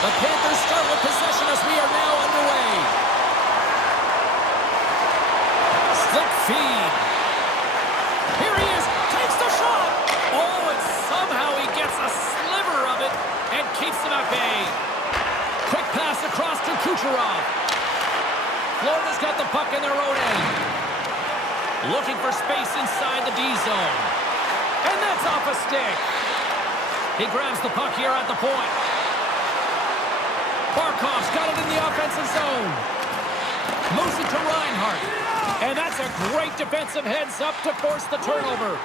The Panthers start with possession as we are now underway. Slick feed. Here he is, takes the shot. Oh, and somehow he gets a sliver of it and keeps him at bay. Quick pass across to Kucherov. Florida's got the puck in their own end. Looking for space inside the D zone. And that's off a stick. He grabs the puck here at the point. Barkov's got it in the offensive zone. Moves it to Reinhart. And that's a great defensive heads-up to force the turnover.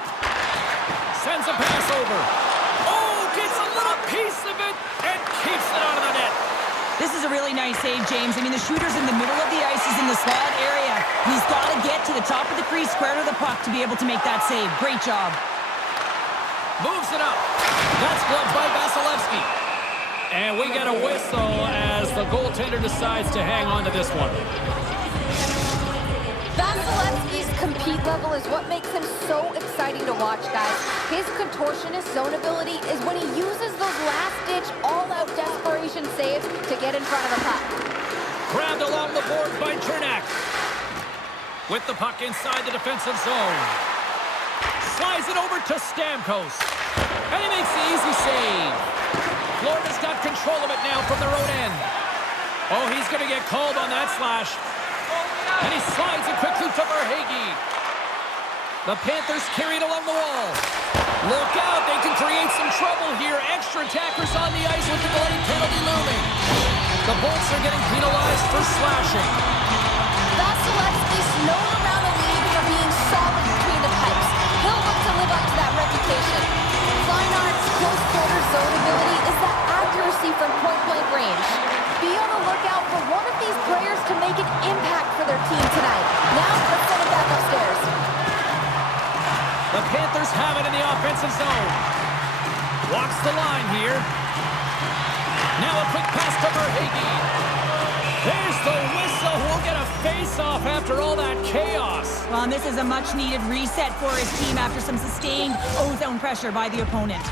Sends a pass over. Oh, gets a little piece of it and keeps it out of the net. This is a really nice save, James. I mean, the shooter's in the middle of the ice. He's in the slot area. He's got to get to the top of the crease, square to the puck to be able to make that save. Great job. Moves it up. That's gloved by Vasilevsky. And we get a whistle as the goaltender decides to hang on to this one. Vasilevsky's compete level is what makes him so exciting to watch, guys. His contortionist zone ability is when he uses those last-ditch, all-out desperation saves to get in front of the puck. Grabbed along the boards by Cernak. With the puck inside the defensive zone. Slides it over to Stamkos. And he makes the easy save. Florida's got control of it now from their own end. Oh, he's going to get called on that slash. And he slides it quickly to Verhaeghe. The Panthers carry it along the wall. Look out, they can create some trouble here. Extra attackers on the ice with the delayed penalty looming. The Bolts are getting penalized for slashing. Vasilevsky's known around the league for being solid between the pipes. He'll look to live up to that reputation. Reinhart's close-quarter zone ability is that accuracy from point-blank range. Be on the lookout for one of these players to make an impact for their team tonight. Now, let's send it back upstairs. The Panthers have it in the offensive zone. Walks the line here. Now a quick pass to Verhaeghe. There's the whistle. We'll get a face-off after all that chaos. Well, and this is a much-needed reset for his team after some sustained O-zone pressure by the opponent.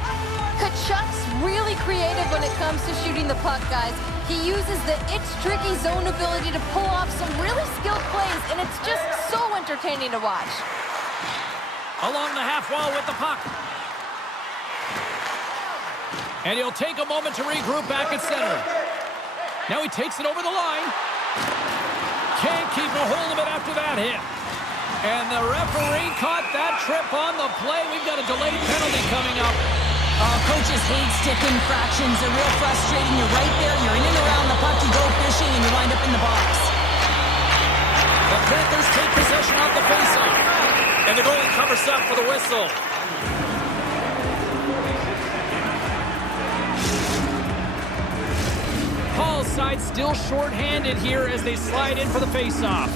Tkachuk's really creative when it comes to shooting the puck, guys. He uses the it's-tricky zone ability to pull off some really skilled plays, and it's just so entertaining to watch. Along the half wall with the puck. And he'll take a moment to regroup back at center. Now he takes it over the line. Can't keep a hold of it after that hit. And the referee caught that trip on the play. We've got a delayed penalty coming up. Coaches hate stick infractions. They're real frustrating. You're right there. You're in and around the puck. You go fishing, and you wind up in the box. The Panthers take possession off the faceoff. And the goalie covers up for the whistle. Hall's side still short-handed here as they slide in for the faceoff.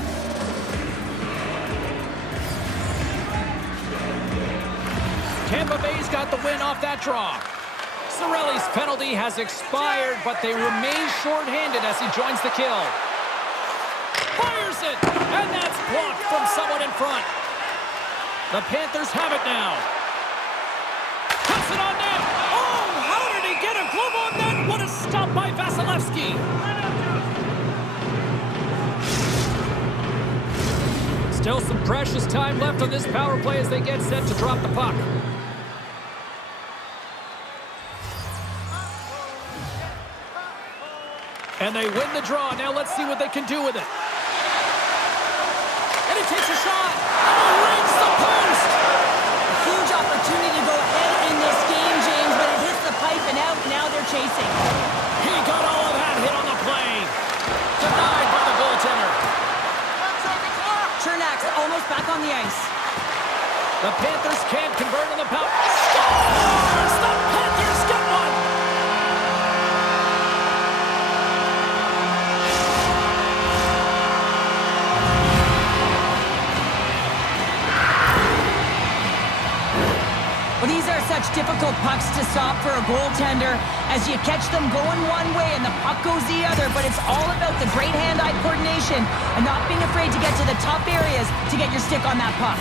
Tampa Bay's got the win off that draw. Cirelli's penalty has expired, but they remain short-handed as he joins the kill. Fires it, and that's blocked from someone in front. The Panthers have it now. Cuts it on net. Oh, how did he get a glove on that? What a stop by Vasilevsky. Still some precious time left on this power play as they get set to drop the puck. And they win the draw. Now let's see what they can do with it. And he takes a shot. And he rings the post. A huge opportunity to go ahead in this game, James, but it hits the pipe and out. Now they're chasing. He got all of that hit on the play. Denied by the goaltender. Cernak's almost back on the ice. The Panthers can't convert on the power. Scores! The Panthers get one. Well, these are such difficult pucks to stop for a goaltender as you catch them going one way and the puck goes the other, but it's all about the great hand-eye coordination and not being afraid to get to the top areas to get your stick on that puck.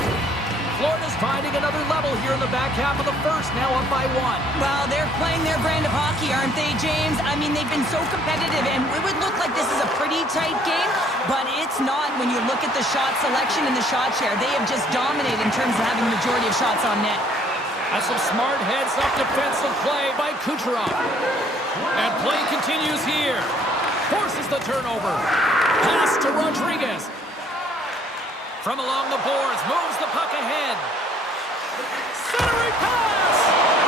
Florida's finding another level here in the back half of the first, now up by 1. Well, they're playing their brand of hockey, aren't they, James? I mean, they've been so competitive, and it would look like this is a pretty tight game, but it's not when you look at the shot selection and the shot share. They have just dominated in terms of having the majority of shots on net. That's some smart heads-up defensive play by Kucherov. And play continues here. Forces the turnover. Pass to Rodriguez. From along the boards, moves the puck ahead. Centering pass!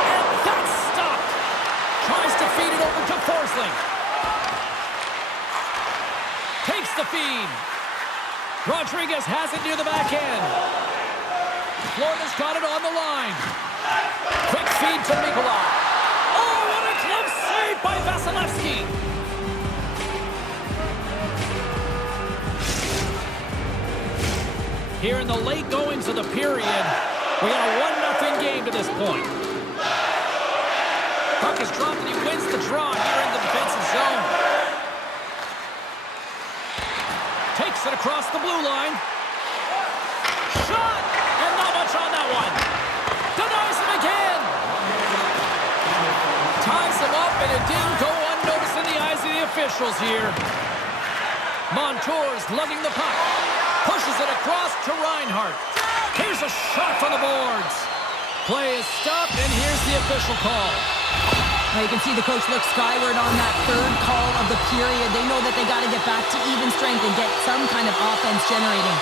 And that's stopped. Tries to feed it over to Forsling. Takes the feed. Rodriguez has it near the back end. Florida's got it on the line. Quick feed to Nikolai. Oh, what a glove save by Vasilevsky. Here in the late goings of the period, we got a 1-0 game to this point. Puck is dropped and he wins the draw here in the defensive zone. Takes it across the blue line. Shot! And not much on that one. Denies him again. Ties him up, and it didn't go unnoticed in the eyes of the officials here. Montour's lugging the puck. Pushes it across to Reinhart. Here's a shot from the boards. Play is stopped, and here's the official call. Now you can see the coach look skyward on that third call of the period. They know that they got to get back to even strength and get some kind of offense generating.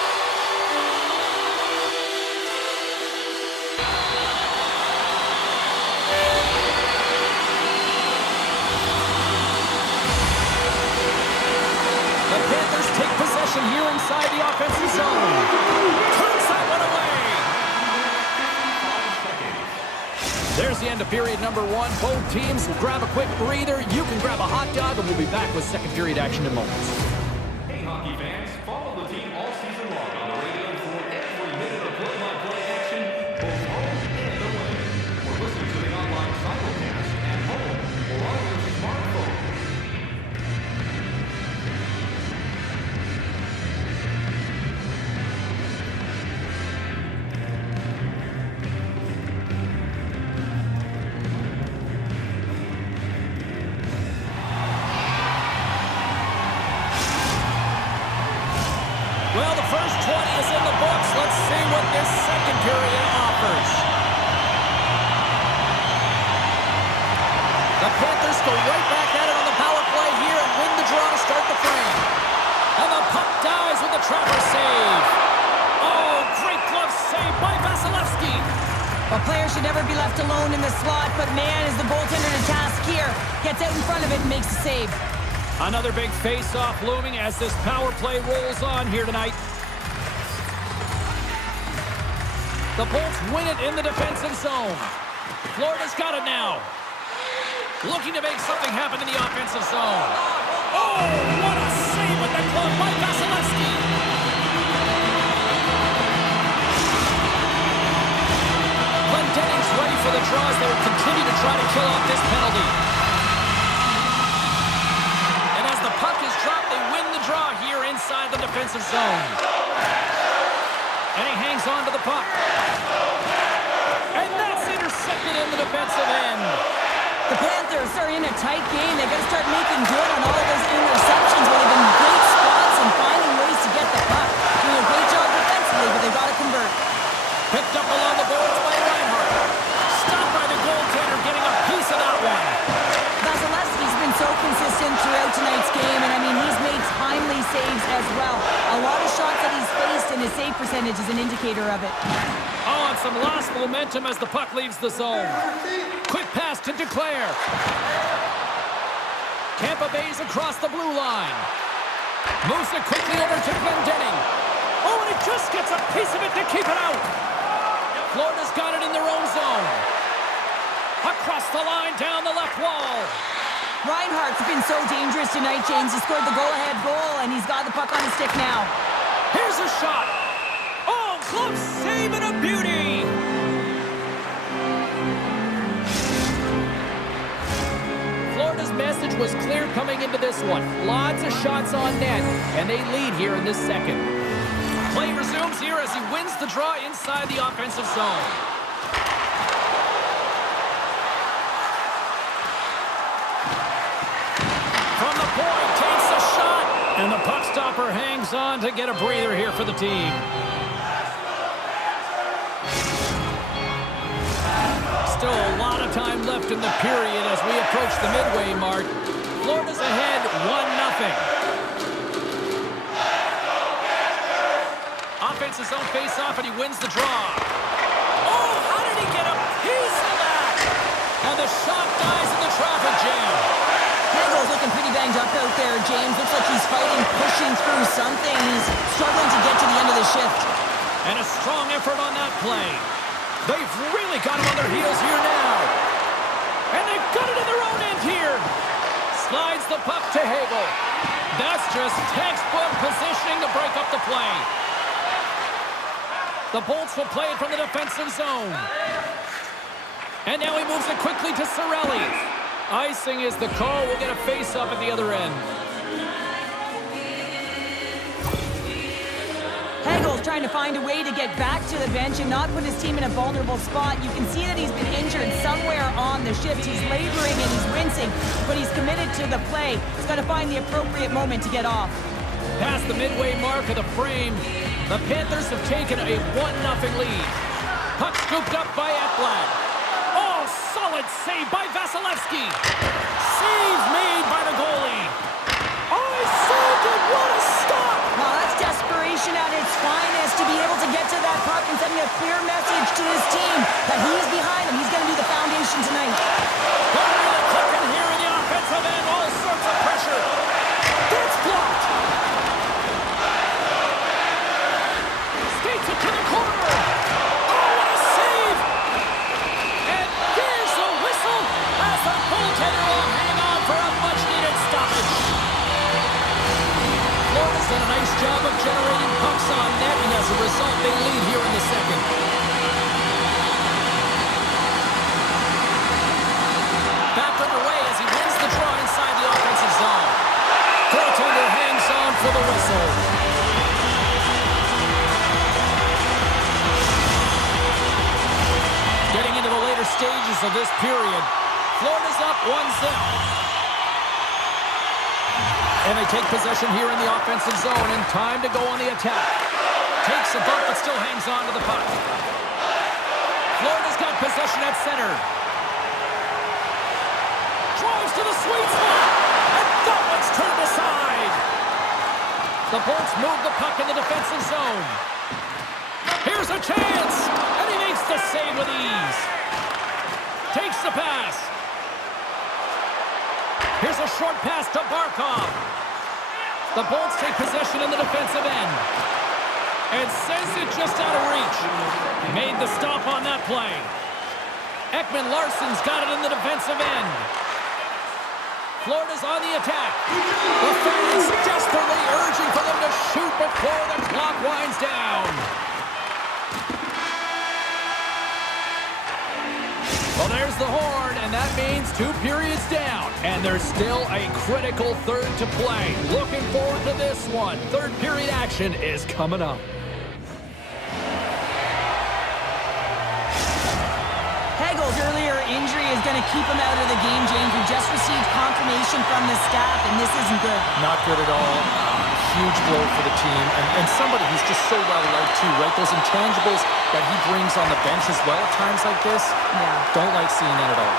The Panthers take possession here inside the offensive zone. Turns that one away. There's the end of period number 1. Both teams will grab a quick breather. You can grab a hot dog, and we'll be back with second period action in moments. Hey, hockey fans, follow the team all season long on the radio for every minute of play-by-play action, both home and away. Or listen to the online simulcast at home or on your smartphone. Well, the first 20 is in the books. Let's see what this second period offers. The Panthers go right back at it on the power play here and win the draw to start the frame. And the puck dies with the trapper save. Oh, great glove save by Vasilevsky. A player should never be left alone in the slot, but man, is the goaltender to task here. Gets out in front of it and makes a save. Another big face-off looming as this power play rolls on here tonight. The Bolts win it in the defensive zone. Florida's got it now. Looking to make something happen in the offensive zone. Oh, what a save with the glove by Vasilevsky. Glendening's ready for the draw as they will continue to try to kill off this penalty. Puck is dropped. They win the draw here inside the defensive zone. And he hangs on to the puck. And that's intercepted in the defensive end. The Panthers are in a tight game. They got to start making good on all of those interceptions where they've been in great spots and finding ways to get the puck. Doing a great job defensively, but they've got to convert. Picked up along the boards by Reinhart. Stopped by the goaltender, getting a piece of that one. Vasilevsky's been so consistent throughout tonight's game, and I mean, he's made timely saves as well. A lot of shots that he's faced, and his save percentage is an indicator of it. Oh, and some lost momentum as the puck leaves the zone. Quick pass to Duclair. Tampa Bay's across the blue line. Moves it quickly over to Glendening. Oh, and he just gets a piece of it to keep it out. Florida's got it in their own zone. Across the line, down the left wall. Reinhart's been so dangerous tonight, James. He scored the go-ahead goal, and he's got the puck on his stick now. Here's a shot. Oh, glove save and a beauty. Florida's message was clear coming into this one. Lots of shots on net, and they lead here in this second. Play resumes. resumes here as he wins the draw inside the offensive zone. From the point, takes a shot. And the puck stopper hangs on to get a breather here for the team. Still a lot of time left in the period as we approach the midway mark. Florida's ahead 1-0. Offensive zone face-off, and he wins the draw. Oh, how did he get a piece of that? And the shot dies in the traffic jam. Hagel's looking pretty banged up out there, James. Looks like he's fighting, pushing through something. He's struggling to get to the end of the shift. And a strong effort on that play. They've really got him on their heels here now. And they've got it in their own end here. Slides the puck to Hagel. That's just textbook positioning to break up the play. The Bolts will play it from the defensive zone. And now he moves it quickly to Cirelli. Icing is the call. We'll get a face-up at the other end. Hagel's trying to find a way to get back to the bench and not put his team in a vulnerable spot. You can see that he's been injured somewhere on the shift. He's laboring and he's wincing, but he's committed to the play. He's got to find the appropriate moment to get off. Past the midway mark of the frame, the Panthers have taken a 1-0 lead. Puck scooped up by Ekblad. Oh, solid save by Vasilevsky. Save made by the goalie. Oh, he saved it. What a stop. Well, that's desperation at its finest to be able to get to that puck and sending a clear message to his team that he's behind him. He's going to be the foundation tonight. They're really clicking here in the offensive end. All sorts of pressure. That's blocked. Skates it to the corner. Oh, what a save. And there's a whistle as the goaltender will hang on for a much-needed stoppage. Florida's done a nice job of generating pucks on net, and as a result, they lead here in the second. Back underway as he wins the draw inside the offensive zone. Goaltender hangs on for the whistle. Getting into the later stages of this period, Florida's up 1-0. And they take possession here in the offensive zone, and time to go on the attack. Takes a bump, but still hangs on to the puck. Florida's got possession at center. Drives to the sweet spot, and that one's turned aside. The Bolts move the puck in the defensive zone. Here's a chance, and he makes the save with ease. Takes the pass. Here's a short pass to Barkov. The Bolts take possession in the defensive end. And sends it just out of reach. Made the stop on that play. Ekman Larsson's got it in the defensive end. Florida's on the attack. The fans desperately urging for them to shoot before the clock winds down. Well, there's the horn, and that means 2 periods down. And there's still a critical third to play. Looking forward to this one. Third period action is coming up. Hagel's earlier injury is going to keep him out of the game, James. We just received confirmation from the staff, and this isn't good. Not good at all. Huge blow for the team. And somebody who's just so well-liked, too, right? Those intangibles that he brings on the bench as well at times like this. Yeah. Don't like seeing that at all.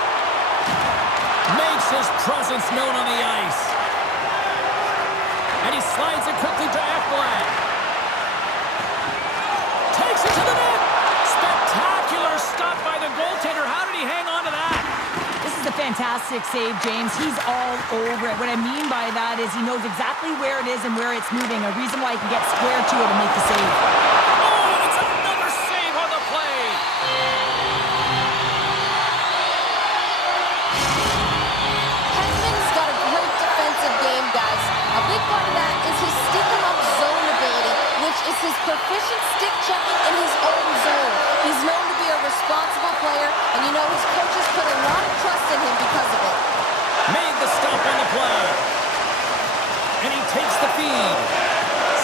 Makes his presence known on the ice. And he slides it quickly to Ekblad. Takes it to the net. Spectacular stop by the goaltender. How did he hang on to that? This is a fantastic save, James. He's all over it. What I mean by that is he knows exactly where it is and where it's moving. A reason why he can get square to it and make the save. Oh, and it's another save on the play. Hedman's got a great defensive game, guys. A big part of that is his stick-em-up zone ability, which is his proficient stick checking in his own zone. He's known to be a responsible player, and you know his coaches put a lot of trust in him because of it. Made the stop on the play. And he takes the feed.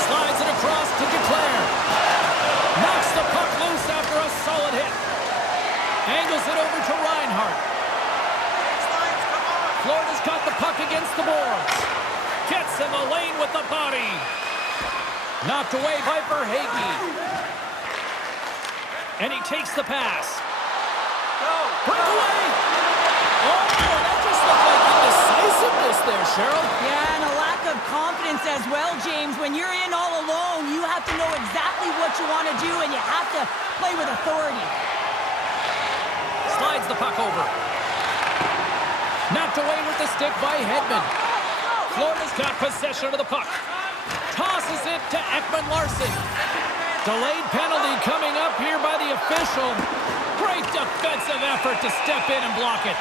Slides it across to Duclair. Passes it over to Reinhardt. Florida's got the puck against the boards. Gets in the lane with the body. Knocked away by Verhaeghe. And he takes the pass. Breakaway! Oh, that just looked like indecisiveness there, Cheryl. Yeah, and a lack of confidence as well, James. When you're in all alone, you have to know exactly what you want to do, and you have to play with authority. Slides the puck over. Knocked away with the stick by Hedman. Florida's got possession of the puck. Tosses it to Ekman-Larsson. Delayed penalty coming up here by the official. Great defensive effort to step in and block it.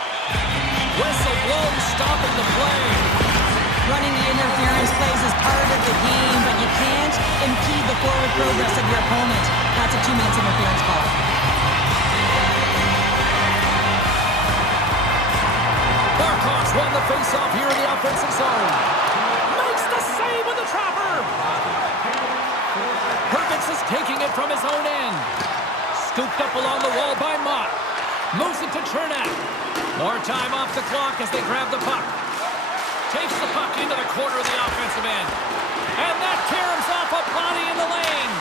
Whistle blows, stopping the play. Running the interference plays is part of the game, but you can't impede the forward progress of your opponent. That's a 2 minutes interference call. Barkov's won the faceoff here in the offensive zone. Makes the save with the trapper. Hervitz is taking it from his own end. Scooped up along the wall by Mott. Moves it to Chernak. More time off the clock as they grab the puck. Takes the puck into the corner of the offensive end. And that caroms off a body in the lane.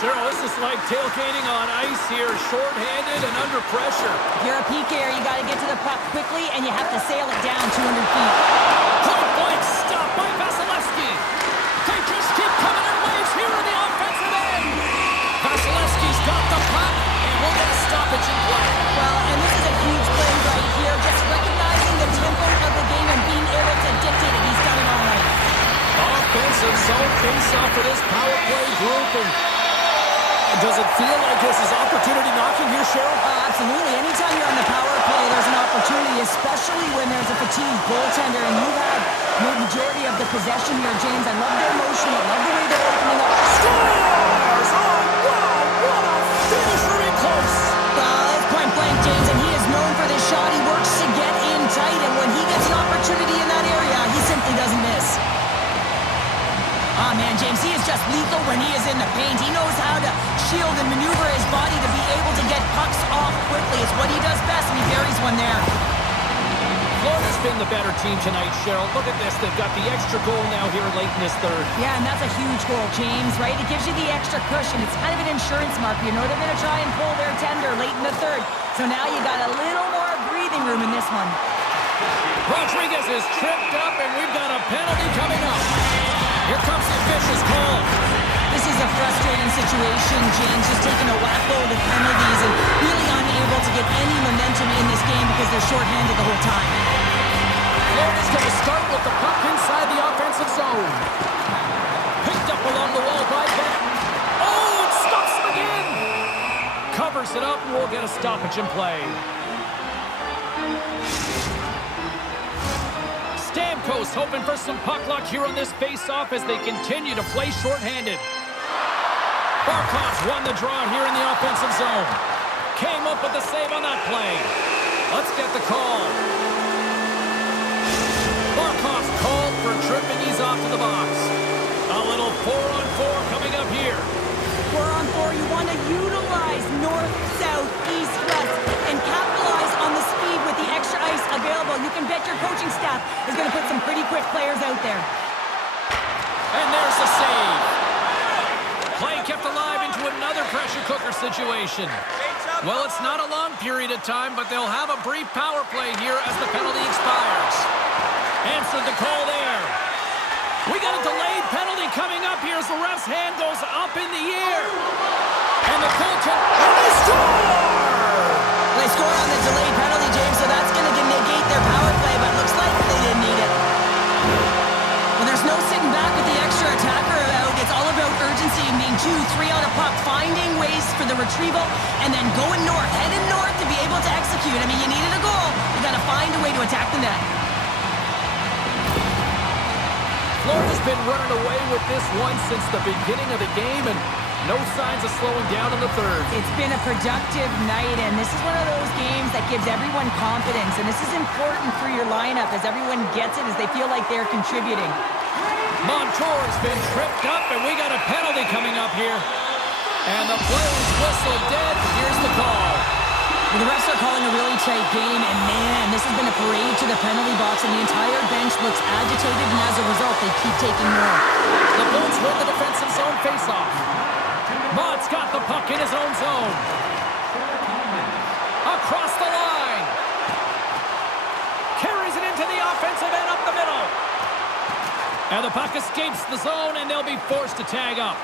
Cheryl, this is like tailgating on ice here, short-handed and under pressure. If you're a PKer, you got to get to the puck quickly, and you have to sail it down 200 feet. Point-blank stop by Vasilevsky. They just keep coming in waves here in the offensive end. Vasilevsky's got the puck, and we'll get a stoppage in play. Well, and this is a huge play right here, just recognizing the tempo of the game and being able to dictate it. He's done it all right. Offensive zone face-off for this power play group, and does it feel like this is opportunity knocking here, Cheryl? Absolutely. Anytime you're on the power play, there's an opportunity, especially when there's a fatigued goaltender, and you've had the majority of the possession here, James. I love their motion. I love the way they're opening up. Scores! Oh, wow! What a finish! Very close! It's point blank, James, and he is known for this shot. He works to get in tight, and when he gets an opportunity in that area, he simply doesn't miss. Oh, man, James, he is just lethal when he is in the paint. He knows how to shield and maneuver his body to be able to get pucks off quickly. It's what he does best, and he buries one there. Florida's been the better team tonight, Cheryl. Look at this. They've got the extra goal now here late in this third. Yeah, and that's a huge goal, James, right? It gives you the extra cushion. It's kind of an insurance marker. You know they're going to try and pull their tender late in the third. So now you got a little more breathing room in this one. Rodriguez is tripped up, and we've got a penalty coming up. Here comes the official's call. This is a frustrating situation, James, just taking a whack load of penalties and really unable to get any momentum in this game because they're shorthanded the whole time. Florida's going to start with the puck inside the offensive zone. Picked up along the wall by Beck. Oh, it stops him again. Covers it up, and we'll get a stoppage in play. Stamkos hoping for some puck luck here on this face-off as they continue to play shorthanded. Barkov's won the draw here in the offensive zone. Came up with the save on that play. Let's get the call. Barkov's called for a trip, and he's off to the box. A little 4-on-4 coming up here. 4-on-4, you want to utilize north, south, east, west, and capitalize on the speed with the extra ice available. You can bet your coaching staff is going to put some pretty quick players out there. And there's the save. Play kept alive into another pressure cooker situation. Well, it's not a long period of time, but they'll have a brief power play here as the penalty expires. Answered the call there. We got a delayed penalty coming up here as the ref's hand goes up in the air. And the goaltender, and they score! They score on the delayed penalty, James, so that's going to negate their power play, but looks like they didn't need it. Well, there's no sitting back with the extra attacker out. It's all about urgency and being 2-3 on a puck, finding ways for the retrieval, and then going north, heading north to be able to execute. I mean, you needed a goal. You got to find a way to attack the net. Florida's been running away with this one since the beginning of the game, and no signs of slowing down in the third. It's been a productive night, and this is one of those games that gives everyone confidence, and this is important for your lineup as everyone gets it, as they feel like they're contributing. Montour's been tripped up, and we got a penalty coming up here. And the player's whistle dead. Here's the call. Well, the refs are calling a really tight game, and man, this has been a parade to the penalty box, and the entire bench looks agitated, and as a result, they keep taking more. The Blues win the defensive zone faceoff. Mott's got the puck in his own zone. Across the line. Carries it into the offensive end up the middle. And the puck escapes the zone, and they'll be forced to tag up.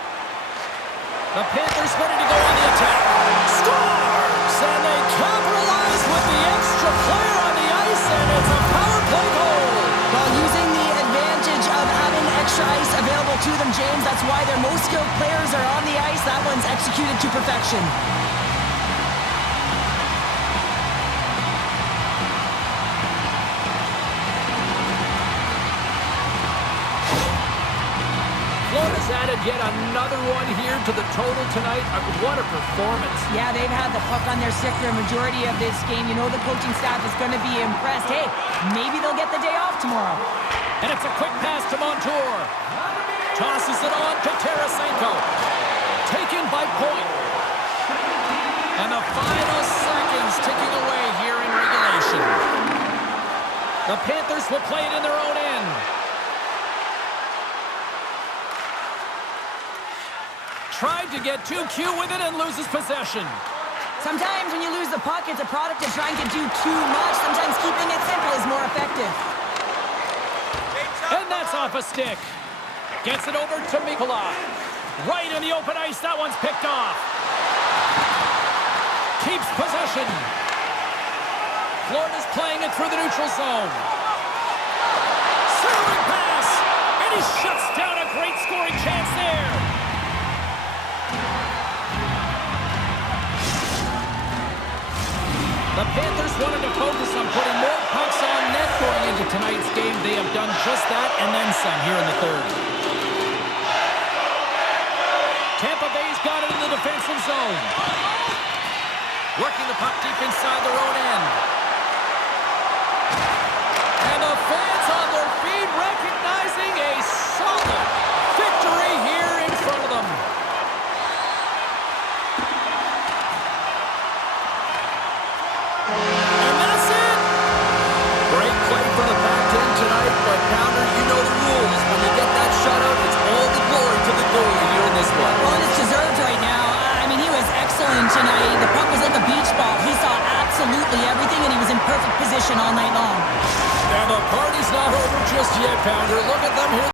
The Panthers ready to go on the attack. Scores! And they capitalize with the extra player on the ice, and it's a power play goal. While using the advantage of having extra ice available to them, James, that's why their most skilled players are on the ice. That one's executed to perfection. Florida's added yet another one here to the total tonight. What a performance. Yeah, they've had the puck on their stick for a majority of this game. You know the coaching staff is going to be impressed. Hey, maybe they'll get the day off tomorrow. And it's a quick pass to Montour. Tosses it on to Tarasenko. Taken by Point. And the final seconds ticking away here in regulation. The Panthers will play it in their own end. Tried to get too cute with it and loses possession. Sometimes when you lose the puck, it's a product of trying to do too much. Sometimes keeping it simple is more effective. And that's off a stick. Gets it over to Mikula. Right in the open ice. That one's picked off. Keeps possession. Florida's playing it through the neutral zone. Centering pass. And he shuts down a great scoring chance there. The Panthers wanted to focus on putting more pucks on net going into tonight's game. They have done just that and then some here in the third. Tampa Bay's got it in the defensive zone. Working the puck deep inside their own end. And the fans on their feet recognizing a solid victory here in front of them. And that's it. Great play from the back end tonight, but Pounder, you know the rules. When you get that shutout, it's all the glory to the goalie here in this one. Well, it's deserved right now. I mean, he was excellent tonight. The puck was like a beach ball. He saw absolutely everything, and he was in perfect position all night long. And the party's not over just yet, Pounder. Look at them here.